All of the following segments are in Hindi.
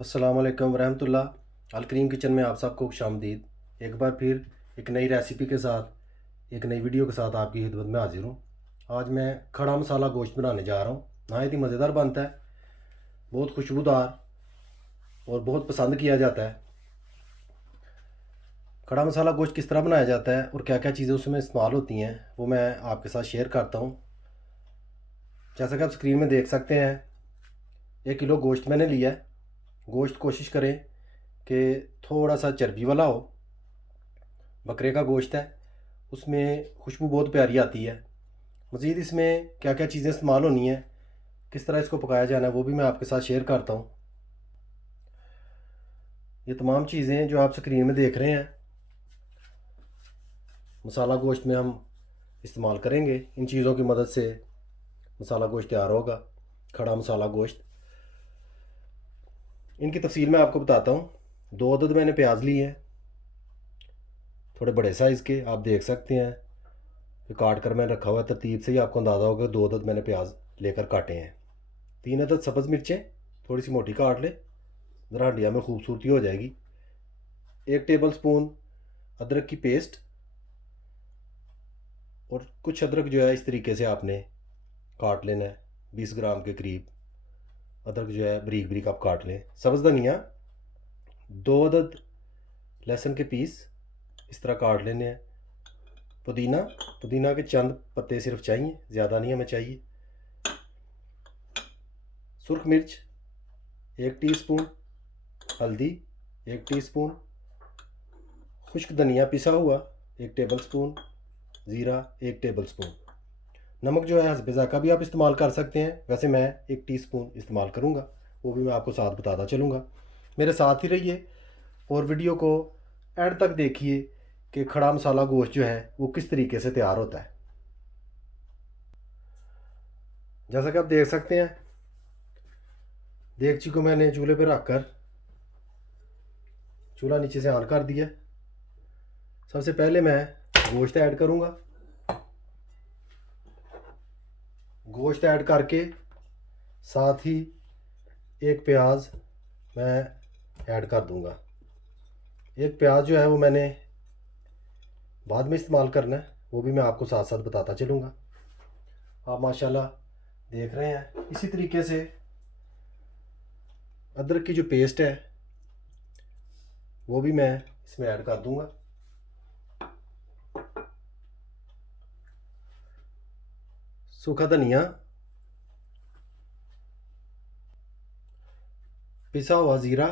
अस्सलाम वालेकुम रहमतुल्लाह। अलकरीम किचन में आप सबको खुशामदीद। एक बार फिर एक नई रेसिपी के साथ एक नई वीडियो के साथ आपकी खिदमत में हाजिर हूँ। आज मैं खड़ा मसाला गोश्त बनाने जा रहा हूँ। नहायत ही मज़ेदार बनता है, बहुत खुशबूदार और बहुत पसंद किया जाता है। खड़ा मसाला गोश्त किस तरह बनाया जाता है और क्या क्या चीज़ें उसमें इस्तेमाल होती हैं वो मैं आपके साथ शेयर करता हूँ। जैसा कि आप स्क्रीन में देख सकते हैं, 1 किलो गोश्त मैंने लिया है। गोश्त कोशिश करें कि थोड़ा सा चर्बी वाला हो। बकरे का गोश्त है, उसमें खुशबू बहुत प्यारी आती है। मज़ीद इसमें क्या क्या चीज़ें इस्तेमाल होनी है, किस तरह इसको पकाया जाना है, वो भी मैं आपके साथ शेयर करता हूँ। ये तमाम चीज़ें जो आप स्क्रीन में देख रहे हैं मसाला गोश्त में हम इस्तेमाल करेंगे। इन चीज़ों की मदद से मसाला गोश्त तैयार होगा, खड़ा मसाला गोश्त। इनकी तफसील मैं आपको बताता हूँ। 2 अदद मैंने प्याज लिए हैं, थोड़े बड़े साइज़ के। आप देख सकते हैं कि काट कर मैंने रखा हुआ है। तरतीब से ही आपको अंदाज़ा होगा 2 अदद मैंने प्याज लेकर काटे हैं। 3 अदद सब्ज़ मिर्चें, थोड़ी सी मोटी काट ले, ज़रा हंडिया में खूबसूरती हो जाएगी। 1 टेबल स्पून अदरक की पेस्ट, और कुछ अदरक जो है इस तरीके से आपने काट लेना है। 20 ग्राम के करीब अदरक जो है बारीक बारीक आप काट लें। सब्ज़ धनिया, 2 अदद लहसुन के पीस इस तरह काट लेने हैं। पुदीना, पुदीना के चंद पत्ते सिर्फ चाहिए, ज़्यादा नहीं हमें चाहिए। सुरख मिर्च 1 टीस्पून, हल्दी 1 टीस्पून, खुश्क धनिया पिसा हुआ 1 टेबल स्पून, ज़ीरा 1 टेबल स्पून। नमक जो है हस्बे ज़ायक़ा भी आप इस्तेमाल कर सकते हैं, वैसे मैं 1 टीस्पून इस्तेमाल करूँगा, वो भी मैं आपको साथ बताता चलूँगा। मेरे साथ ही रहिए और वीडियो को एंड तक देखिए कि खड़ा मसाला गोश्त जो है वो किस तरीके से तैयार होता है। जैसा कि आप देख सकते हैं, देगची को मैंने चूल्हे पर रख कर चूल्हा नीचे से ऑन कर दिया। सबसे पहले मैं गोश्त ऐड करूँगा। गोश्त ऐड करके साथ ही एक प्याज मैं ऐड कर दूँगा। एक प्याज जो है वो मैंने बाद में इस्तेमाल करना है, वो भी मैं आपको साथ साथ बताता चलूँगा। आप माशाल्लाह देख रहे हैं। इसी तरीके से अदरक की जो पेस्ट है वो भी मैं इसमें ऐड कर दूँगा। सूखा धनिया, पिसा हुआ ज़ीरा,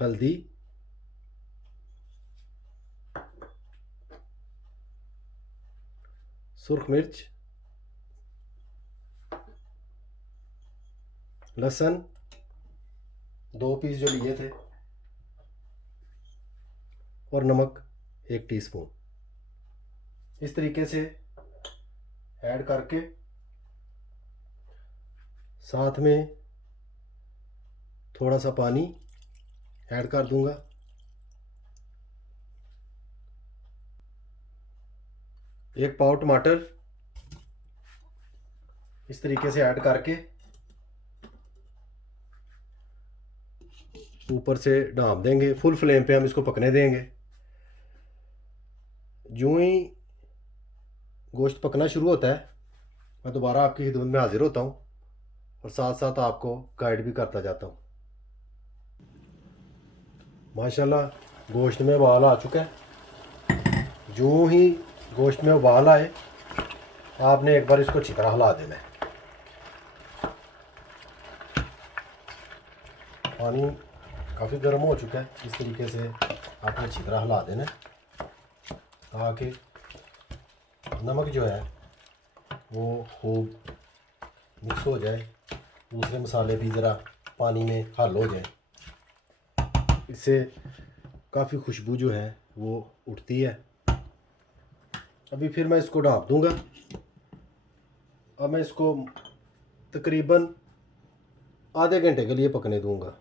हल्दी, सुरख मिर्च, लहसुन 2 पीस जो लिए थे, और नमक 1 टीस्पून। इस तरीके से ऐड करके साथ में थोड़ा सा पानी ऐड कर दूंगा। एक पाव टमाटर इस तरीके से ऐड करके ऊपर से ढाँप देंगे। फुल फ्लेम पे हम इसको पकने देंगे। यूं ही गोश्त पकना शुरू होता है, मैं दोबारा आपकी खिदमत में हाजिर होता हूँ और साथ साथ आपको गाइड भी करता जाता हूँ। माशाल्लाह गोश्त में उबाल आ चुका है। यूं ही गोश्त में उबाल आए, आपने एक बार इसको अच्छी तरह हिला देना है। पानी काफ़ी गर्म हो चुका है, इस तरीके से आपने अच्छी तरह हिला देना है ताकि नमक जो है वो खूब मिक्स हो जाए, दूसरे मसाले भी ज़रा पानी में हल हो जाए। इससे काफ़ी खुशबू जो है वो उठती है। अभी फिर मैं इसको ढाँप दूँगा। अब मैं इसको तकरीबन आधे घंटे के लिए पकने दूँगा।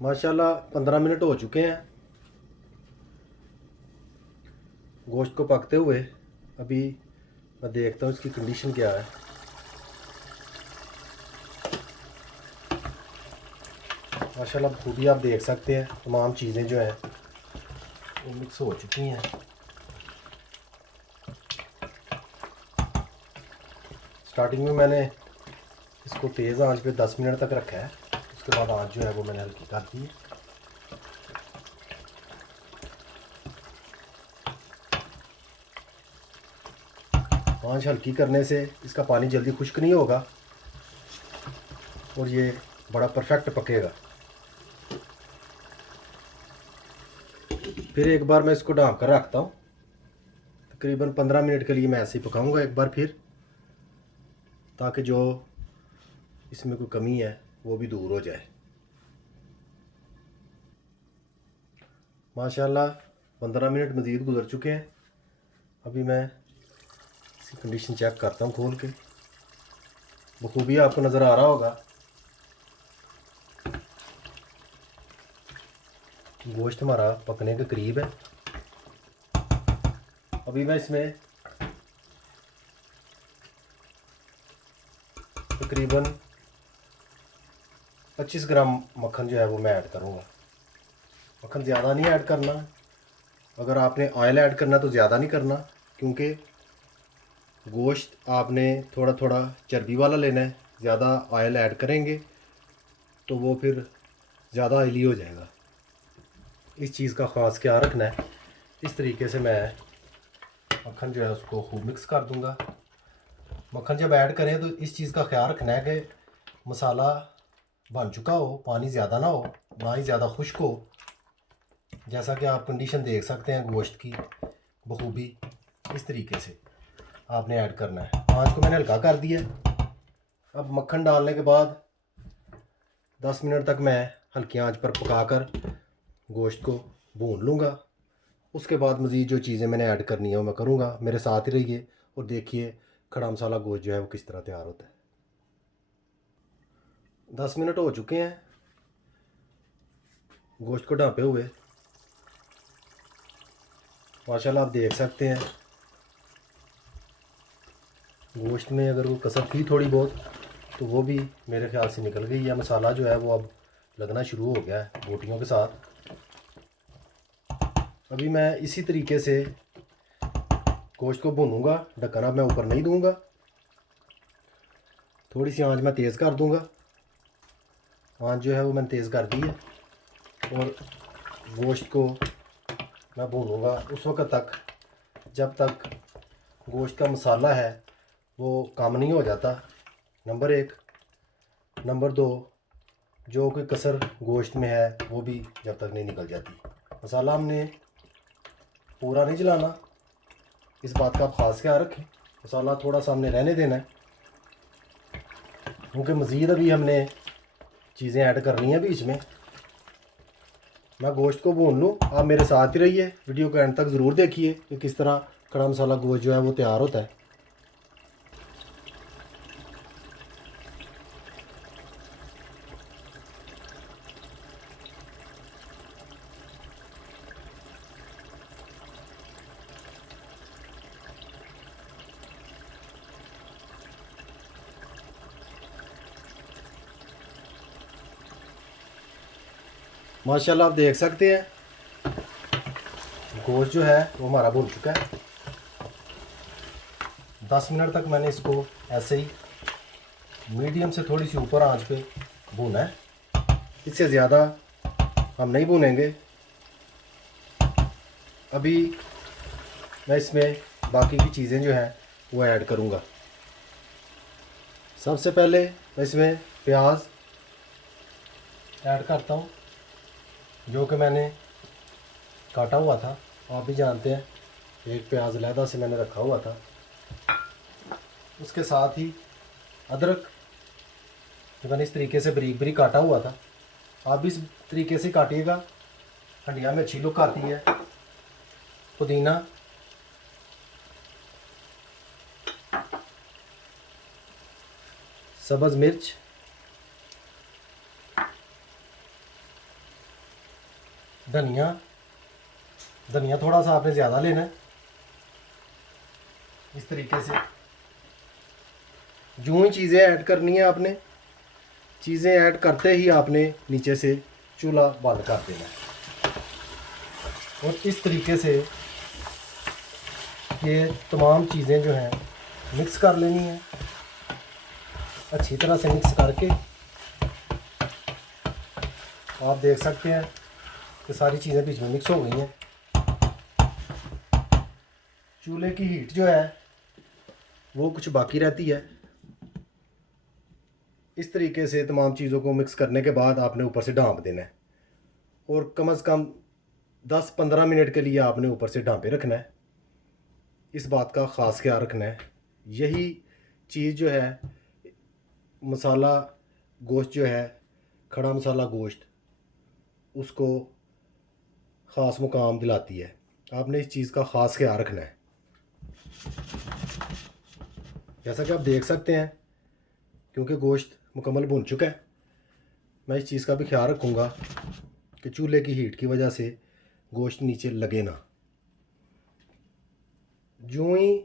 माशाल्लाह 15 मिनट हो चुके हैं गोश्त को पकते हुए। अभी मैं देखता हूँ इसकी कंडीशन क्या है। माशाल्लाह खूबी आप देख सकते हैं, तमाम चीज़ें जो हैं वो मिक्स हो चुकी हैं। स्टार्टिंग में मैंने इसको तेज़ आंच पे 10 मिनट तक रखा है, उसके बाद आंच जो है वो मैंने हल्की कर दी है। आंच हल्की करने से इसका पानी जल्दी खुश्क नहीं होगा और ये बड़ा परफेक्ट पकेगा। फिर एक बार मैं इसको ढाँप कर रखता हूँ। तकरीबन 15 मिनट के लिए मैं ऐसे ही पकाऊंगा एक बार फिर, ताकि जो इसमें कोई कमी है वो भी दूर हो जाए। माशाल्लाह 15 मिनट मज़ीद गुजर चुके हैं। अभी मैं इसकी कंडीशन चेक करता हूँ खोल के। बखूबी आपको नज़र आ रहा होगा गोश्त हमारा पकने के करीब है। अभी मैं इसमें तकरीबन 25 ग्राम मक्खन जो है वो मैं ऐड करूँगा। मक्खन ज़्यादा नहीं ऐड करना, अगर आपने ऑयल ऐड करना तो ज़्यादा नहीं करना, क्योंकि गोश्त आपने थोड़ा थोड़ा चर्बी वाला लेना है। ज़्यादा ऑयल ऐड करेंगे तो वो फिर ज़्यादा ऑयली हो जाएगा। इस चीज़ का ख़ास ख्याल रखना है। इस तरीके से मैं मक्खन जो है उसको खूब मिक्स कर दूंगा। मक्खन जब ऐड करें तो इस चीज़ का ख्याल रखना है कि मसाला बन चुका हो, पानी ज़्यादा ना हो, ना ही ज़्यादा खुश्क हो। जैसा कि आप कंडीशन देख सकते हैं गोश्त की बखूबी इस तरीके से आपने ऐड करना है। आंच को मैंने हल्का कर दिया। अब मक्खन डालने के बाद 10 मिनट तक मैं हल्की आंच पर पकाकर गोश्त को भून लूँगा। उसके बाद मज़ीद जो चीज़ें मैंने ऐड करनी है वो मैं करूँगा। मेरे साथ ही रहिए और देखिए खड़ा मसाला गोश्त जो है वो किस तरह तैयार होता है। 10 मिनट हो चुके हैं गोश्त को ढाँपे हुए। माशाल्लाह आप देख सकते हैं गोश्त में अगर वो कसर थी थोड़ी बहुत तो वो भी मेरे ख्याल से निकल गई है। मसाला जो है वो अब लगना शुरू हो गया है बोटियों के साथ। अभी मैं इसी तरीके से गोश्त को भूनूंगा। ढक्कन अब मैं ऊपर नहीं दूंगा, थोड़ी सी आंच मैं तेज़ कर दूंगा। आंच जो है वो मैंने तेज़ कर दी है और गोश्त को मैं भूनूंगा उस वक्त तक जब तक गोश्त का मसाला है वो कम नहीं हो जाता, नंबर 1। नंबर 2, जो कोई कसर गोश्त में है वो भी जब तक नहीं निकल जाती। मसाला हमने पूरा नहीं जलाना, इस बात का आप ख़ास ख्याल रखें। मसाला थोड़ा सा हमने रहने देना है, क्योंकि मज़ीद अभी हमने चीज़ें ऐड करनी है बीच में। मैं गोश्त को भून लूँ, आप मेरे साथ ही रहिए, वीडियो को एंड तक ज़रूर देखिए कि किस तरह खड़ा मसाला गोश्त जो है वो तैयार होता है। माशाल्लाह आप देख सकते हैं गोश्त जो है वो हमारा भून चुका है। 10 मिनट तक मैंने इसको ऐसे ही मीडियम से थोड़ी सी ऊपर आंच पे भूना है, इससे ज़्यादा हम नहीं भूनेंगे। अभी मैं इसमें बाकी की चीज़ें जो हैं वो ऐड करूँगा। सबसे पहले मैं इसमें प्याज ऐड करता हूँ, जो कि मैंने काटा हुआ था। आप भी जानते हैं एक प्याज अलहदा से मैंने रखा हुआ था। उसके साथ ही अदरक जो मैंने इस तरीके से बारीक बारीक काटा हुआ था, आप भी इस तरीके से काटिएगा, हंडिया में अच्छी लुक आती है। पुदीना, सब्ज़ मिर्च, धनिया, धनिया थोड़ा सा आपने ज़्यादा लेना है। इस तरीके से जो ही चीज़ें ऐड करनी है आपने, चीज़ें ऐड करते ही आपने नीचे से चूल्हा बंद कर देना है। और इस तरीके से ये तमाम चीज़ें जो हैं मिक्स कर लेनी है। अच्छी तरह से मिक्स करके आप देख सकते हैं कि सारी चीज़ें बीच में मिक्स हो गई हैं। चूल्हे की हीट जो है वो कुछ बाकी रहती है। इस तरीके से तमाम चीज़ों को मिक्स करने के बाद आपने ऊपर से ढाँप देना है और कम से कम 10-15 मिनट के लिए आपने ऊपर से ढाँपे रखना है। इस बात का ख़ास ख्याल रखना है। यही चीज़ जो है मसाला गोश्त जो है, खड़ा मसाला गोश्त, उसको ख़ास मुकाम दिलाती है। आपने इस चीज़ का ख़ास ख्याल रखना है। जैसा कि आप देख सकते हैं, क्योंकि गोश्त मुकम्मल भुन चुका है, मैं इस चीज़ का भी ख्याल रखूँगा कि चूल्हे की हीट की वजह से गोश्त नीचे लगे ना। जो ही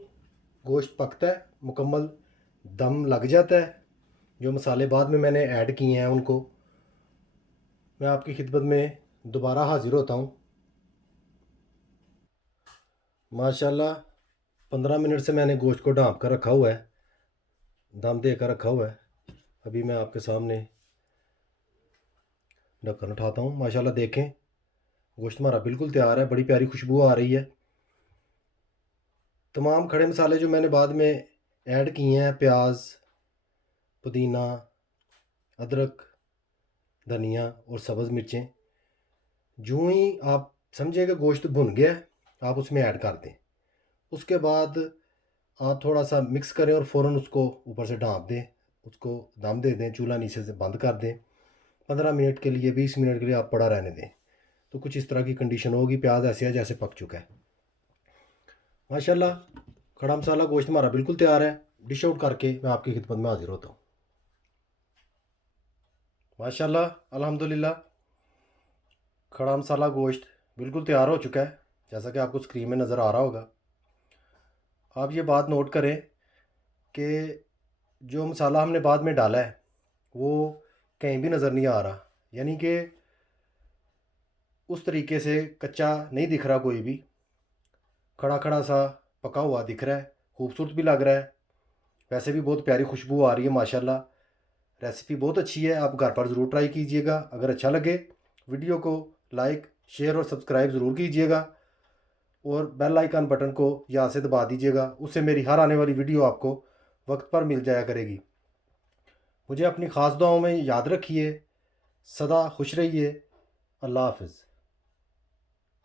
गोश्त पकता है, मुकम्मल दम लग जाता है, जो मसाले बाद में मैंने ऐड किए हैं उनको मैं आपकी खिदमत में दोबारा हाज़िर होता हूँ। माशाल्लाह 15 मिनट से मैंने गोश्त को ढाँप कर रखा हुआ है, दम दे कर रखा हुआ है। अभी मैं आपके सामने ढक्कन उठाता हूँ। माशाल्लाह देखें, गोश्त हमारा बिल्कुल तैयार है। बड़ी प्यारी खुशबू आ रही है। तमाम खड़े मसाले जो मैंने बाद में ऐड किए हैं, प्याज, पुदीना, अदरक, धनिया और सब्ज़ मिर्चें, जो ही आप समझें कि गोश्त भुन गया है, आप उसमें ऐड कर दें। उसके बाद आप थोड़ा सा मिक्स करें और फ़ौरन उसको ऊपर से ढाँप दें, उसको दम दे दें, चूल्हा नीचे से बंद कर दें। 15 मिनट के लिए, 20 मिनट के लिए आप पड़ा रहने दें। तो कुछ इस तरह की कंडीशन होगी। प्याज ऐसे है जैसे पक चुका है। माशाल्लाह खड़ा मसाला गोश्त हमारा बिल्कुल तैयार है। डिश आउट करके मैं आपकी खिदमत में हाजिर होता हूँ। माशाल्लाह अल्हम्दुलिल्लाह खड़ा मसाला गोश्त बिल्कुल तैयार हो चुका है, जैसा कि आपको स्क्रीन में नज़र आ रहा होगा। आप ये बात नोट करें कि जो मसाला हमने बाद में डाला है वो कहीं भी नज़र नहीं आ रहा, यानी कि उस तरीके से कच्चा नहीं दिख रहा, कोई भी खड़ा खड़ा सा पका हुआ दिख रहा है, खूबसूरत भी लग रहा है। वैसे भी बहुत प्यारी खुशबू आ रही है माशाल्लाह। रेसिपी बहुत अच्छी है, आप घर पर ज़रूर ट्राई कीजिएगा। अगर अच्छा लगे वीडियो को लाइक, शेयर और सब्सक्राइब ज़रूर कीजिएगा और बेल आइकन बटन को यहाँ से दबा दीजिएगा। उससे मेरी हर आने वाली वीडियो आपको वक्त पर मिल जाया करेगी। मुझे अपनी ख़ास दुआओं में याद रखिए। सदा खुश रहिए। अल्लाह हाफ़िज़।